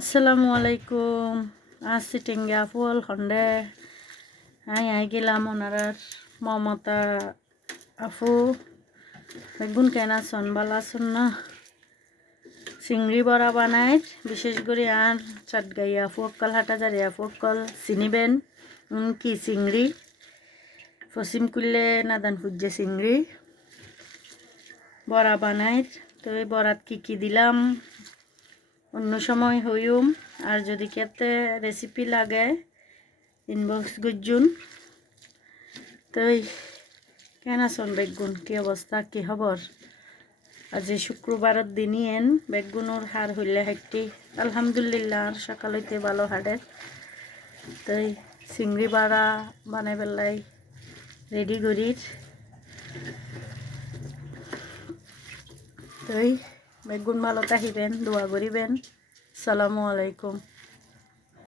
আসসালামু আলাইকুম। আজ সিটিংগা ফুল খন্ডে আই গেলাম ওনার মমতা আফু বেগুন কেনা সন বালা সন না চিংড়ি বড়া বানাই বিশেষ করে আর চাটগাইয়া ফুকল হাটা জারিয়া ফুকল চিনিবেন কি চিংড়ি পশ্চিম কুললে নাদান ফুজে চিংড়ি বড়া বানাই। তো এই বড়াত কি দিলাম অন্য সময় হইম, আর যদি কেতে রেসিপি লাগে ইনবক্স গুজুন। তো কেন আসন বেগুন কি অবস্থা কি খবর? আজি শুক্রবারের দিনই এন বেগুনের হার হইলে হাইটি আলহামদুলিল্লাহ আর সকাল হইতে ভালো হাড়ে। তো চিংড়ি বাড়া বানাই পেলাই রেডি করি। তো বেগুন ভালো তাহিবেন দোয়া করিবেন। আসসালামু আলাইকুম।